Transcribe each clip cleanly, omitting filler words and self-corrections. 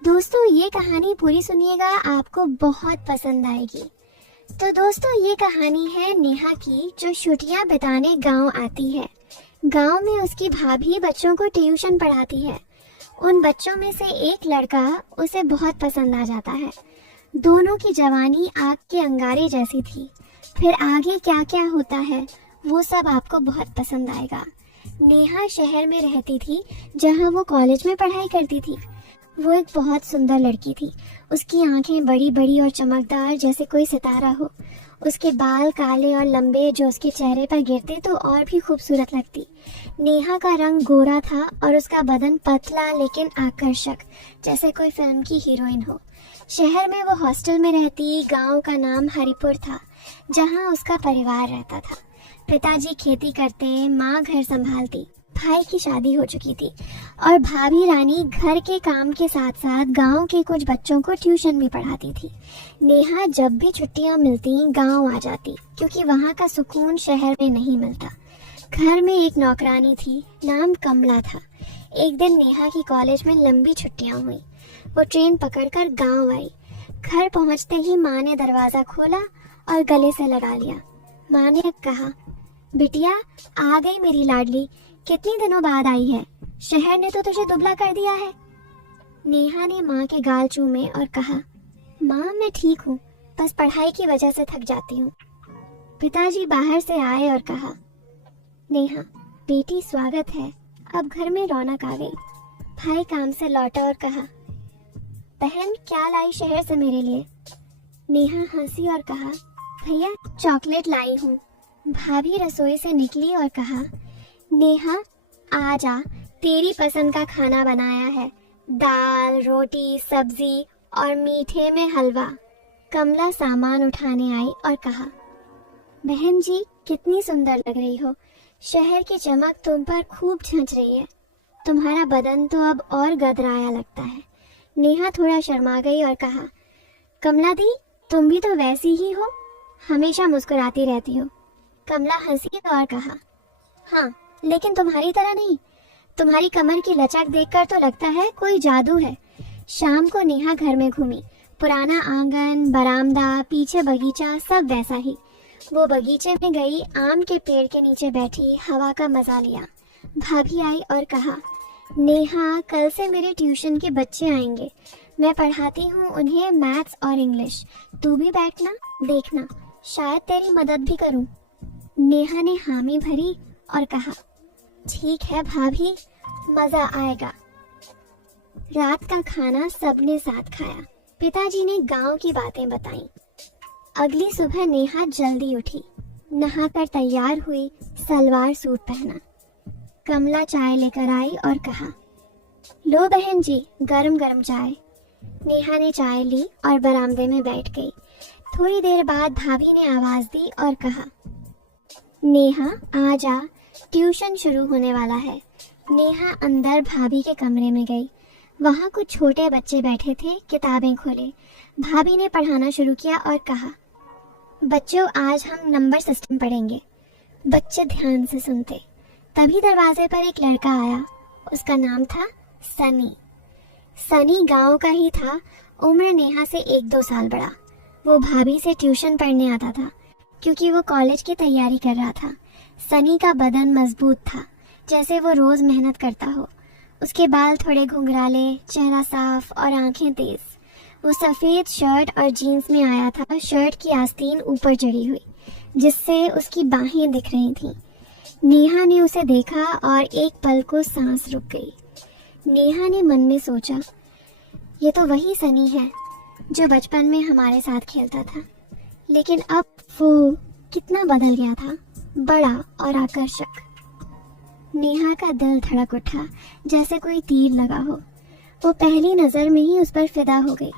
दोस्तों ये कहानी पूरी सुनिएगा, आपको बहुत पसंद आएगी। तो दोस्तों ये कहानी है नेहा की, जो छुट्टियां बिताने गांव आती है। गांव में उसकी भाभी बच्चों को ट्यूशन पढ़ाती है। उन बच्चों में से एक लड़का उसे बहुत पसंद आ जाता है। दोनों की जवानी आग के अंगारे जैसी थी। फिर आगे क्या क्या होता है वो सब आपको बहुत पसंद आएगा। नेहा शहर में रहती थी, जहां वो कॉलेज में पढ़ाई करती थी। वो एक बहुत सुंदर लड़की थी। उसकी आंखें बड़ी बड़ी और चमकदार, जैसे कोई सितारा हो। उसके बाल काले और लंबे, जो उसके चेहरे पर गिरते तो और भी खूबसूरत लगती। नेहा का रंग गोरा था और उसका बदन पतला लेकिन आकर्षक, जैसे कोई फिल्म की हीरोइन हो। शहर में वो हॉस्टल में रहती। गांव का नाम हरिपुर था, जहां उसका परिवार रहता था। पिताजी खेती करते, माँ घर संभालती, भाई की शादी हो चुकी थी और भाभी रानी घर के काम के साथ साथ गांव के कुछ बच्चों को ट्यूशन भी पढ़ाती थी। नेहा जब भी छुट्टियां मिलती गांव आ जाती, क्योंकि वहां का सुकून शहर में नहीं मिलता। घर में एक नौकरानी थी, नाम कमला था। एक दिन नेहा की कॉलेज में लंबी छुट्टियां हुई। वो ट्रेन पकड़कर गांव आई। घर पहुंचते ही माँ ने दरवाजा खोला और गले से लगा लिया। माँ ने कहा, बिटिया आ गई मेरी लाडली, कितनी दिनों बाद आई है। शहर ने तो तुझे दुबला कर दिया है। नेहा ने माँ के गाल चूमे और कहा, माँ मैं ठीक हूँ, बस पढ़ाई की वजह से थक जाती हूँ। पिताजी बाहर से आए और कहा, नेहा बेटी स्वागत है, अब घर में रौनक आ गई। भाई काम से लौटा और कहा, बहन क्या लाई शहर से मेरे लिए। नेहा हंसी और कहा, भैया चॉकलेट लाई हूँ। भाभी रसोई से निकली और कहा, नेहा आजा, तेरी पसंद का खाना बनाया है, दाल रोटी सब्जी और मीठे में हलवा। कमला सामान उठाने आई और कहा, बहन जी कितनी सुंदर लग रही हो, शहर की चमक तुम पर खूब झंझ रही है। तुम्हारा बदन तो अब और गदराया लगता है। नेहा थोड़ा शर्मा गई और कहा, कमला दी तुम भी तो वैसी ही हो, हमेशा मुस्कुराती रहती हो। कमला हंसी और कहा, हाँ लेकिन तुम्हारी तरह नहीं। तुम्हारी कमर की लचक देखकर तो लगता है कोई जादू है। शाम को नेहा घर में घूमी। पुराना आंगन, बरामदा, पीछे बगीचा, सब वैसा ही। वो बगीचे में गई, आम के पेड़ के नीचे बैठी, हवा का मजा लिया। भाभी आई और कहा, नेहा कल से मेरे ट्यूशन के बच्चे आएंगे, मैं पढ़ाती हूँ उन्हें मैथ्स और इंग्लिश। तू भी बैठना, देखना शायद तेरी मदद भी करूँ। नेहा ने हामी भरी और कहा, ठीक है भाभी, मजा आएगा। रात का खाना सबने साथ खाया। पिताजी ने गांव की बातें बताई। अगली सुबह नेहा जल्दी उठी, नहाकर तैयार हुई, सलवार सूट पहना। कमला चाय लेकर आई और कहा, लो बहन जी गरम गरम चाय। नेहा ने चाय ली और बरामदे में बैठ गई। थोड़ी देर बाद भाभी ने आवाज दी और कहा, नेहा आजा, ट्यूशन शुरू होने वाला है। नेहा अंदर भाभी के कमरे में गई। वहाँ कुछ छोटे बच्चे बैठे थे, किताबें खोले। भाभी ने पढ़ाना शुरू किया और कहा, बच्चों आज हम नंबर सिस्टम पढ़ेंगे। बच्चे ध्यान से सुनते। तभी दरवाजे पर एक लड़का आया। उसका नाम था सनी। सनी गांव का ही था, उम्र नेहा से 1-2 साल बड़ा। वो भाभी से ट्यूशन पढ़ने आता था, क्योंकि वो कॉलेज की तैयारी कर रहा था। सनी का बदन मजबूत था, जैसे वो रोज मेहनत करता हो। उसके बाल थोड़े घुंघराले, चेहरा साफ और आंखें तेज। वो सफेद शर्ट और जीन्स में आया था। शर्ट की आस्तीन ऊपर चढ़ी हुई, जिससे उसकी बाहें दिख रही थीं। नेहा ने उसे देखा और एक पल को सांस रुक गई। नेहा ने मन में सोचा, ये तो वही सनी है जो बचपन में हमारे साथ खेलता था, लेकिन अब वो कितना बदल गया था, बड़ा और आकर्षक। नेहा का दिल धड़क उठा, जैसे कोई तीर लगा हो। वो पहली नजर में ही उस पर फिदा हो गई।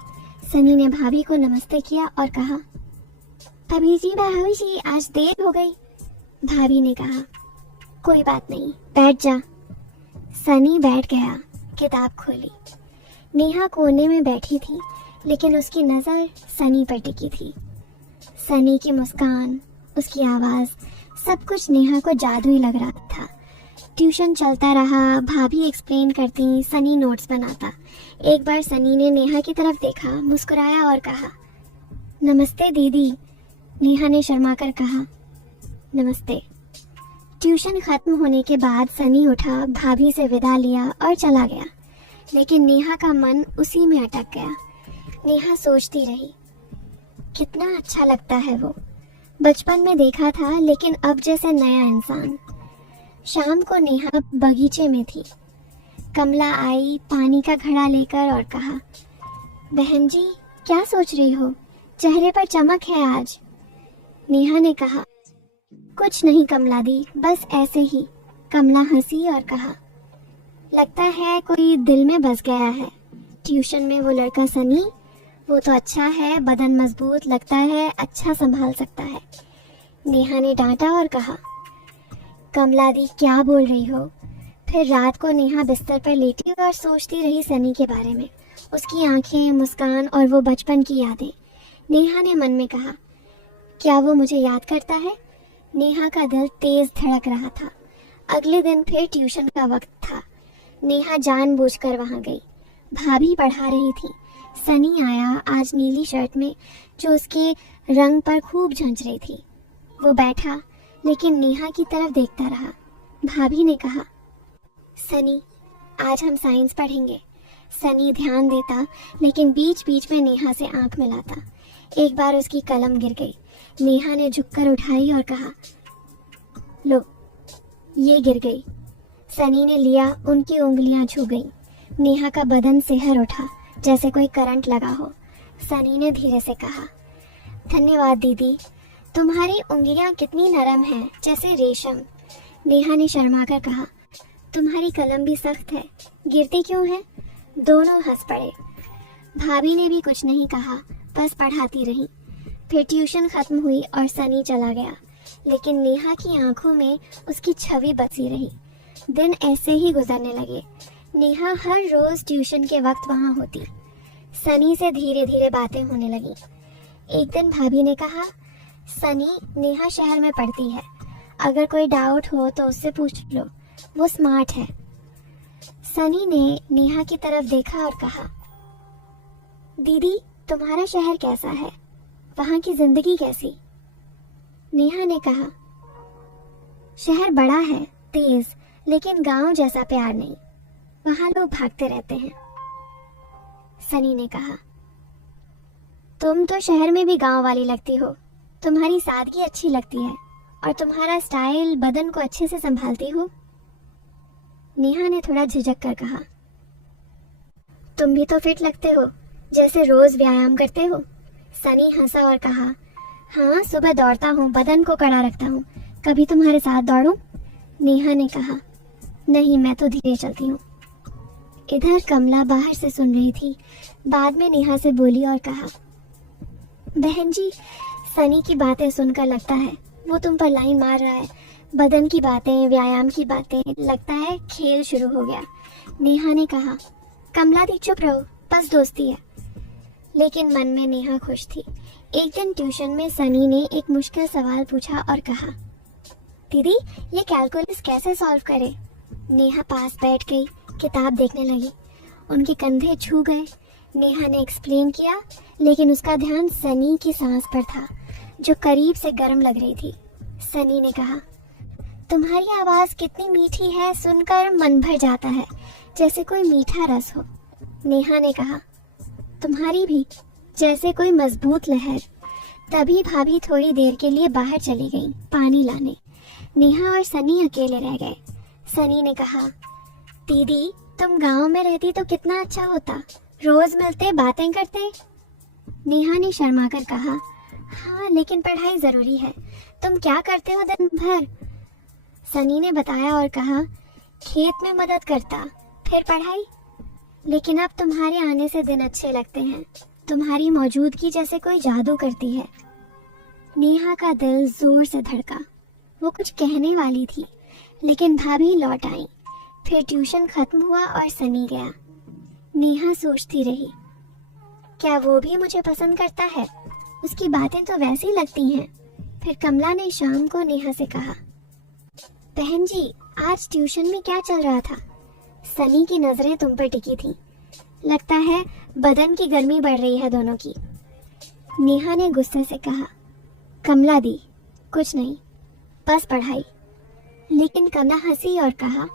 सनी ने भाभी को नमस्ते किया और कहा, भाभी जी आज देर हो गई। भाभी ने कहा, कोई बात नहीं, बैठ जा। सनी बैठ गया, किताब खोली। नेहा कोने में बैठी थी, लेकिन उसकी नजर सनी पर टिकी थी। सनी की मुस्कान, उसकी आवाज, सब कुछ नेहा को जादुई लग रहा था। ट्यूशन चलता रहा, भाभी एक्सप्लेन करती, सनी नोट्स बनाता। एक बार सनी ने नेहा की तरफ देखा, मुस्कुराया और कहा, नमस्ते दीदी। नेहा ने शर्मा कर कहा, नमस्ते। ट्यूशन खत्म होने के बाद सनी उठा, भाभी से विदा लिया और चला गया, लेकिन नेहा का मन उसी में अटक गया। नेहा सोचती रही, कितना अच्छा लगता है वो, बचपन में देखा था लेकिन अब जैसे नया इंसान। शाम को नेहा बगीचे में थी। कमला आई पानी का घड़ा लेकर और कहा, बहन जी क्या सोच रही हो, चेहरे पर चमक है आज। नेहा ने कहा, कुछ नहीं कमला दी, बस ऐसे ही। कमला हंसी और कहा, लगता है कोई दिल में बस गया है। ट्यूशन में वो लड़का सनी, वो तो अच्छा है, बदन मजबूत, लगता है अच्छा संभाल सकता है। नेहा ने डांटा और कहा, कमला दी क्या बोल रही हो। फिर रात को नेहा बिस्तर पर लेटी और सोचती रही सनी के बारे में, उसकी आंखें, मुस्कान और वो बचपन की यादें। नेहा ने मन में कहा, क्या वो मुझे याद करता है। नेहा का दिल तेज धड़क रहा था। अगले दिन फिर ट्यूशन का वक्त था। नेहा जानबूझकर वहां गई। भाभी पढ़ा रही थी। सनी आया, आज नीली शर्ट में, जो उसके रंग पर खूब झंझ रही थी। वो बैठा लेकिन नेहा की तरफ देखता रहा। भाभी ने कहा, सनी आज हम साइंस पढ़ेंगे। सनी ध्यान देता लेकिन बीच बीच में नेहा से आंख मिलाता। एक बार उसकी कलम गिर गई। नेहा ने झुककर उठाई और कहा, लो ये गिर गई। सनी ने लिया, उनकी उंगलियां छू गईं। नेहा का बदन सिहर उठा जैसे कोई करंट लगा हो। सनी ने धीरे से कहा, धन्यवाद दीदी, तुम्हारी उंगलियां कितनी नरम हैं, जैसे रेशम। नेहा ने शर्मा कर कहा, तुम्हारी कलम भी सख्त है, गिरती क्यों है। दोनों हंस पड़े। भाभी ने भी कुछ नहीं कहा, बस पढ़ाती रही। फिर ट्यूशन खत्म हुई और सनी चला गया, लेकिन नेहा की आंखों में उसकी छवि बसी रही। दिन ऐसे ही गुजरने लगे। नेहा हर रोज ट्यूशन के वक्त वहां होती। सनी से धीरे धीरे बातें होने लगी। एक दिन भाभी ने कहा, सनी, नेहा शहर में पढ़ती है, अगर कोई डाउट हो तो उससे पूछ लो, वो स्मार्ट है। सनी ने नेहा की तरफ देखा और कहा, दीदी तुम्हारा शहर कैसा है, वहां की जिंदगी कैसी। नेहा ने कहा, शहर बड़ा है, तेज, लेकिन गांव जैसा प्यार नहीं, वहां लोग भागते रहते हैं। सनी ने कहा, तुम तो शहर में भी गांव वाली लगती हो, तुम्हारी सादगी अच्छी लगती है और तुम्हारा स्टाइल, बदन को अच्छे से संभालती हो। नेहा ने थोड़ा झिझक कर कहा, तुम भी तो फिट लगते हो, जैसे रोज व्यायाम करते हो। सनी हंसा और कहा, हाँ सुबह दौड़ता हूँ, बदन को कड़ा रखता हूँ, कभी तुम्हारे साथ दौड़ूं। नेहा ने कहा, नहीं मैं तो धीरे चलती हूँ। इधर कमला बाहर से सुन रही थी। बाद में नेहा से बोली और कहा, बहन जी, सनी की बातें सुनकर लगता है वो तुम पर लाइन मार रहा है। बदन की बातें, व्यायाम की बातें, लगता है खेल शुरू हो गया। नेहा ने कहा, कमला दी चुप रहो, बस दोस्ती है। लेकिन मन में नेहा खुश थी। एक दिन ट्यूशन में सनी ने एक मुश्किल सवाल पूछा और कहा, दीदी ये कैलकुलस कैसे सॉल्व करे। नेहा पास बैठ गई, किताब देखने लगी। उनके कंधे छू गए। नेहा ने एक्सप्लेन किया, लेकिन उसका ध्यान सनी की सांस पर था, जो करीब से गर्म लग रही थी। सनी ने कहा, तुम्हारी आवाज कितनी मीठी है, सुनकर मन भर जाता है, जैसे कोई मीठा रस हो। नेहा ने कहा, तुम्हारी भी, जैसे कोई मजबूत लहर। तभी भाभी थोड़ी देर के लिए बाहर चली गई पानी लाने। नेहा और सनी अकेले रह गए। सनी ने कहा, दीदी तुम गांव में रहती तो कितना अच्छा होता, रोज मिलते, बातें करते। नेहा ने शर्मा कर कहा, हाँ लेकिन पढ़ाई जरूरी है। तुम क्या करते हो दिन भर। सनी ने बताया और कहा, खेत में मदद करता, फिर पढ़ाई। लेकिन अब तुम्हारे आने से दिन अच्छे लगते हैं, तुम्हारी मौजूदगी जैसे कोई जादू करती है। नेहा का दिल जोर से धड़का। वो कुछ कहने वाली थी, लेकिन भाभी लौट आई। फिर ट्यूशन खत्म हुआ और सनी गया। नेहा सोचती रही, क्या वो भी मुझे पसंद करता है, उसकी बातें तो वैसी लगती हैं। फिर कमला ने शाम को नेहा से कहा, बहन जी आज ट्यूशन में क्या चल रहा था? सनी की नजरें तुम पर टिकी थी। लगता है बदन की गर्मी बढ़ रही है दोनों की। नेहा ने गुस्से से कहा। कमला दी, कुछ नहीं, बस पढ़ाई। लेकिन कमला हंसी और कहा,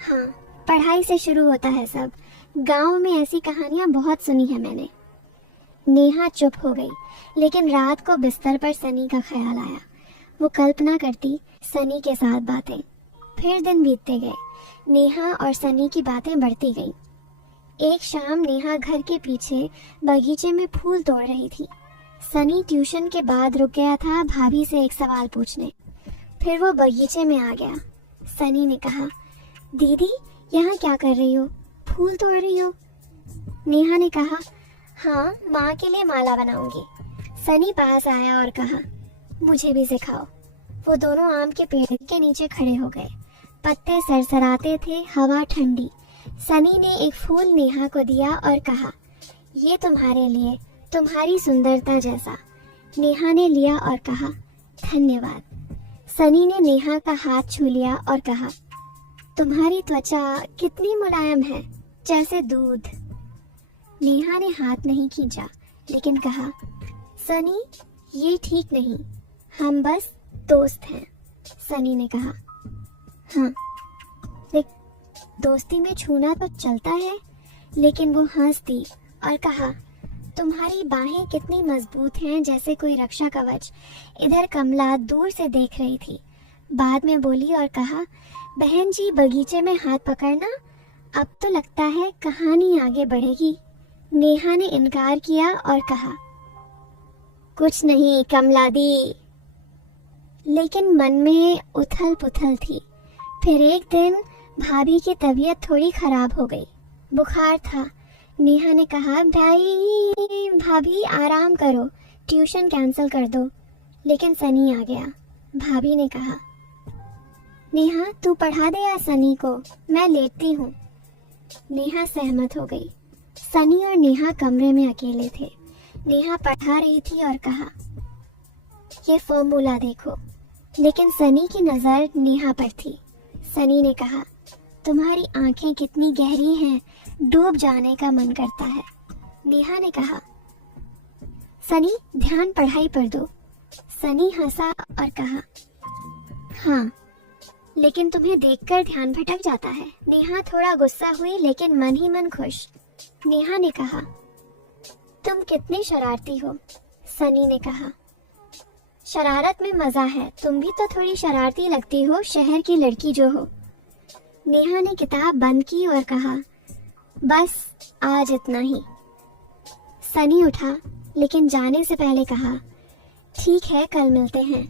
हाँ, पढ़ाई से शुरू होता है सब। गांव में ऐसी कहानियां बहुत सुनी है मैंने। नेहा चुप हो गई, लेकिन रात को बिस्तर पर सनी का ख्याल आया। वो कल्पना करती सनी के साथ बातें। फिर दिन बीतते गए। नेहा और सनी की बातें बढ़ती गईं। एक शाम नेहा घर के पीछे बगीचे में फूल तोड़ रही थी। सनी ट्यूशन के बाद रुक गया था भाभी से एक सवाल पूछने। फिर वो बगीचे में आ गया। सनी ने कहा, दीदी यहाँ क्या कर रही हो? फूल तोड़ रही हो? नेहा ने कहा, हाँ, माँ के लिए माला बनाऊंगी। सनी पास आया और कहा, मुझे भी सिखाओ। वो दोनों आम के पेड़ के नीचे खड़े हो गए। पत्ते सरसराते थे, हवा ठंडी। सनी ने एक फूल नेहा को दिया और कहा, ये तुम्हारे लिए, तुम्हारी सुंदरता जैसा। नेहा ने लिया और कहा, धन्यवाद। सनी ने नेहा का हाथ छू लिया और कहा, तुम्हारी त्वचा कितनी मुलायम है, जैसे दूध। नेहा ने हाथ नहीं खींचा, लेकिन कहा, सनी, ये ठीक नहीं, हम बस दोस्त हैं। सनी ने कहा, हाँ, दोस्ती में छूना तो चलता है। लेकिन वो हंस दी और कहा, तुम्हारी बाहें कितनी मजबूत हैं, जैसे कोई रक्षा कवच। इधर कमला दूर से देख रही थी। बाद में बोली और कहा, बहन जी, बगीचे में हाथ पकड़ना। अब तो लगता है कहानी आगे बढ़ेगी। नेहा ने इनकार किया और कहा, कुछ नहीं कमला दी। लेकिन मन में उथल पुथल थी। फिर एक दिन भाभी की तबीयत थोड़ी खराब हो गई, बुखार था। नेहा ने कहा, भाभी आराम करो, ट्यूशन कैंसिल कर दो। लेकिन सनी आ गया। भाभी ने कहा, नेहा तू पढ़ा दे या सनी को, मैं लेटती हूँ। नेहा सहमत हो गई। सनी और नेहा कमरे में अकेले थे। नेहा पढ़ा रही थी और कहा, ये फॉर्मूला देखो। लेकिन सनी की नजर नेहा पर थी। सनी ने कहा, तुम्हारी आंखें कितनी गहरी हैं, डूब जाने का मन करता है। नेहा ने कहा, सनी ध्यान पढ़ाई पर दो। सनी हंसा और कहा, हाँ, लेकिन तुम्हें देखकर ध्यान भटक जाता है। नेहा थोड़ा गुस्सा हुई, लेकिन मन ही मन खुश। नेहा ने कहा, तुम कितनी शरारती हो। सनी ने कहा, शरारत में मजा है, तुम भी तो थोड़ी शरारती लगती हो, शहर की लड़की जो हो। नेहा ने किताब बंद की और कहा, बस आज इतना ही। सनी उठा, लेकिन जाने से पहले कहा, ठीक है, कल मिलते हैं।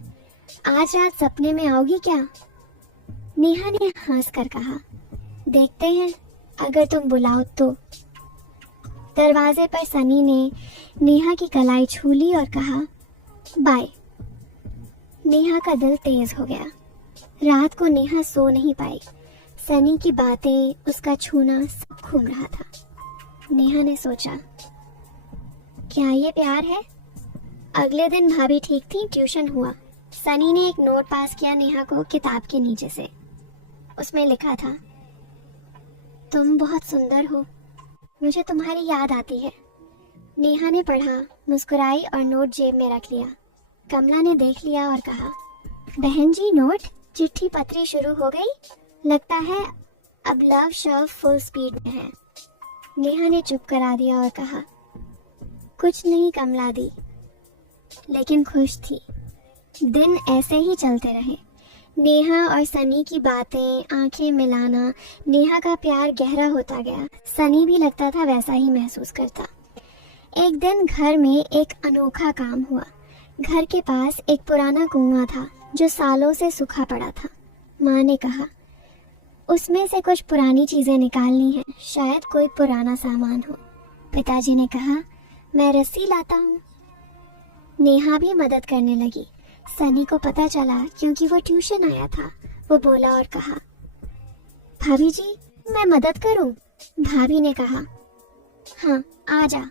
आज रात सपने में आओगी क्या? नेहा ने हंस कर कहा, देखते हैं, अगर तुम बुलाओ तो। दरवाजे पर सनी ने नेहा की कलाई छू ली और कहा, बाय। नेहा का दिल तेज हो गया। रात को नेहा सो नहीं पाई। सनी की बातें, उसका छूना सब घूम रहा था। नेहा ने सोचा, क्या ये प्यार है? अगले दिन भाभी ठीक थी, ट्यूशन हुआ। सनी ने एक नोट पास किया नेहा को किताब के नीचे से। उसमें लिखा था, तुम बहुत सुंदर हो, मुझे तुम्हारी याद आती है। नेहा ने पढ़ा, मुस्कुराई और नोट जेब में रख लिया। कमला ने देख लिया और कहा, बहन जी नोट? चिट्ठी पत्री शुरू हो गई, लगता है अब लव शव फुल स्पीड में है। नेहा ने चुप करा दिया और कहा, कुछ नहीं कमला दी, लेकिन खुश थी। दिन ऐसे ही चलते रहे। नेहा और सनी की बातें, आंखें मिलाना, नेहा का प्यार गहरा होता गया। सनी भी लगता था वैसा ही महसूस करता। एक दिन घर में एक अनोखा काम हुआ। घर के पास एक पुराना कुआं था जो सालों से सूखा पड़ा था। माँ ने कहा, उसमें से कुछ पुरानी चीजें निकालनी है, शायद कोई पुराना सामान हो। पिताजी ने कहा, मैं रस्सी लाता हूँ। नेहा भी मदद करने लगी। सनी को पता चला क्योंकि वो ट्यूशन आया था। वो बोला और कहा, भाभी जी मैं मदद करूं? भाभी ने कहा, हाँ आ जा।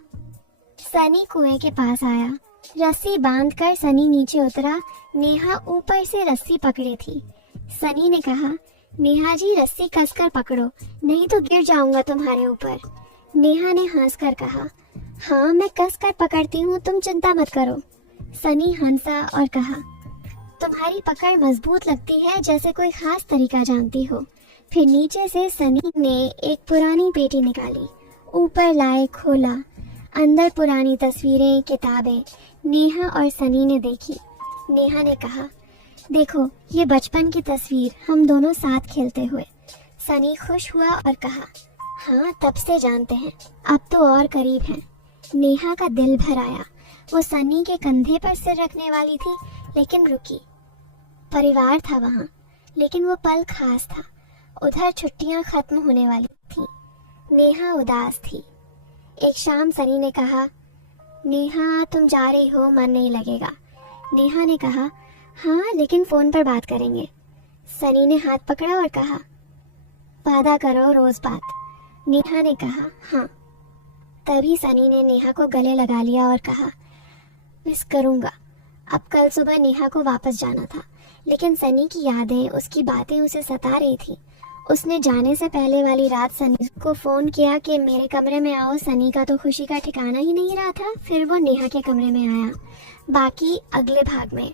सनी कुएं के पास आया। रस्सी बांधकर सनी नीचे उतरा। नेहा ऊपर से रस्सी पकड़ी थी। सनी ने कहा, नेहा जी रस्सी कसकर पकड़ो, नहीं तो गिर जाऊंगा तुम्हारे ऊपर। नेहा ने हंसकर कहा, हाँ मैं कसकर पकड़ती हूँ, तुम चिंता मत करो। सनी हंसा और कहा, तुम्हारी पकड़ मजबूत लगती है, जैसे कोई खास तरीका जानती हो। फिर नीचे से सनी ने एक पुरानी पेटी निकाली, ऊपर लाए खोला। अंदर पुरानी तस्वीरें, किताबें। नेहा और सनी ने देखी। नेहा ने कहा, देखो ये बचपन की तस्वीर, हम दोनों साथ खेलते हुए। सनी खुश हुआ और कहा, हाँ तब से जानते हैं, अब तो और करीब हैं। नेहा का दिल भर आया। वो सनी के कंधे पर सिर रखने वाली थी, लेकिन रुकी। परिवार था वहाँ, लेकिन वो पल खास था। उधर छुट्टियां खत्म होने वाली थी। नेहा उदास थी। एक शाम सनी ने कहा, नेहा तुम जा रही हो, मन नहीं लगेगा। नेहा ने कहा, हाँ लेकिन फोन पर बात करेंगे। सनी ने हाथ पकड़ा और कहा, वादा करो रोज बात। नेहा ने कहा, हाँ। तभी सनी ने नेहा को गले लगा लिया और कहा, मिस करूंगा। अब कल सुबह नेहा को वापस जाना था, लेकिन सनी की यादें, उसकी बातें उसे सता रही थी। उसने जाने से पहले वाली रात सनी को फोन किया कि मेरे कमरे में आओ। सनी का तो खुशी का ठिकाना ही नहीं रहा था। फिर वो नेहा के कमरे में आया। बाकी अगले भाग में।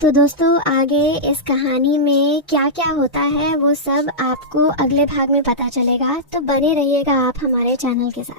तो दोस्तों आगे इस कहानी में क्या क्या होता है वो सब आपको अगले भाग में पता चलेगा, तो बने रहिएगा आप हमारे चैनल के साथ।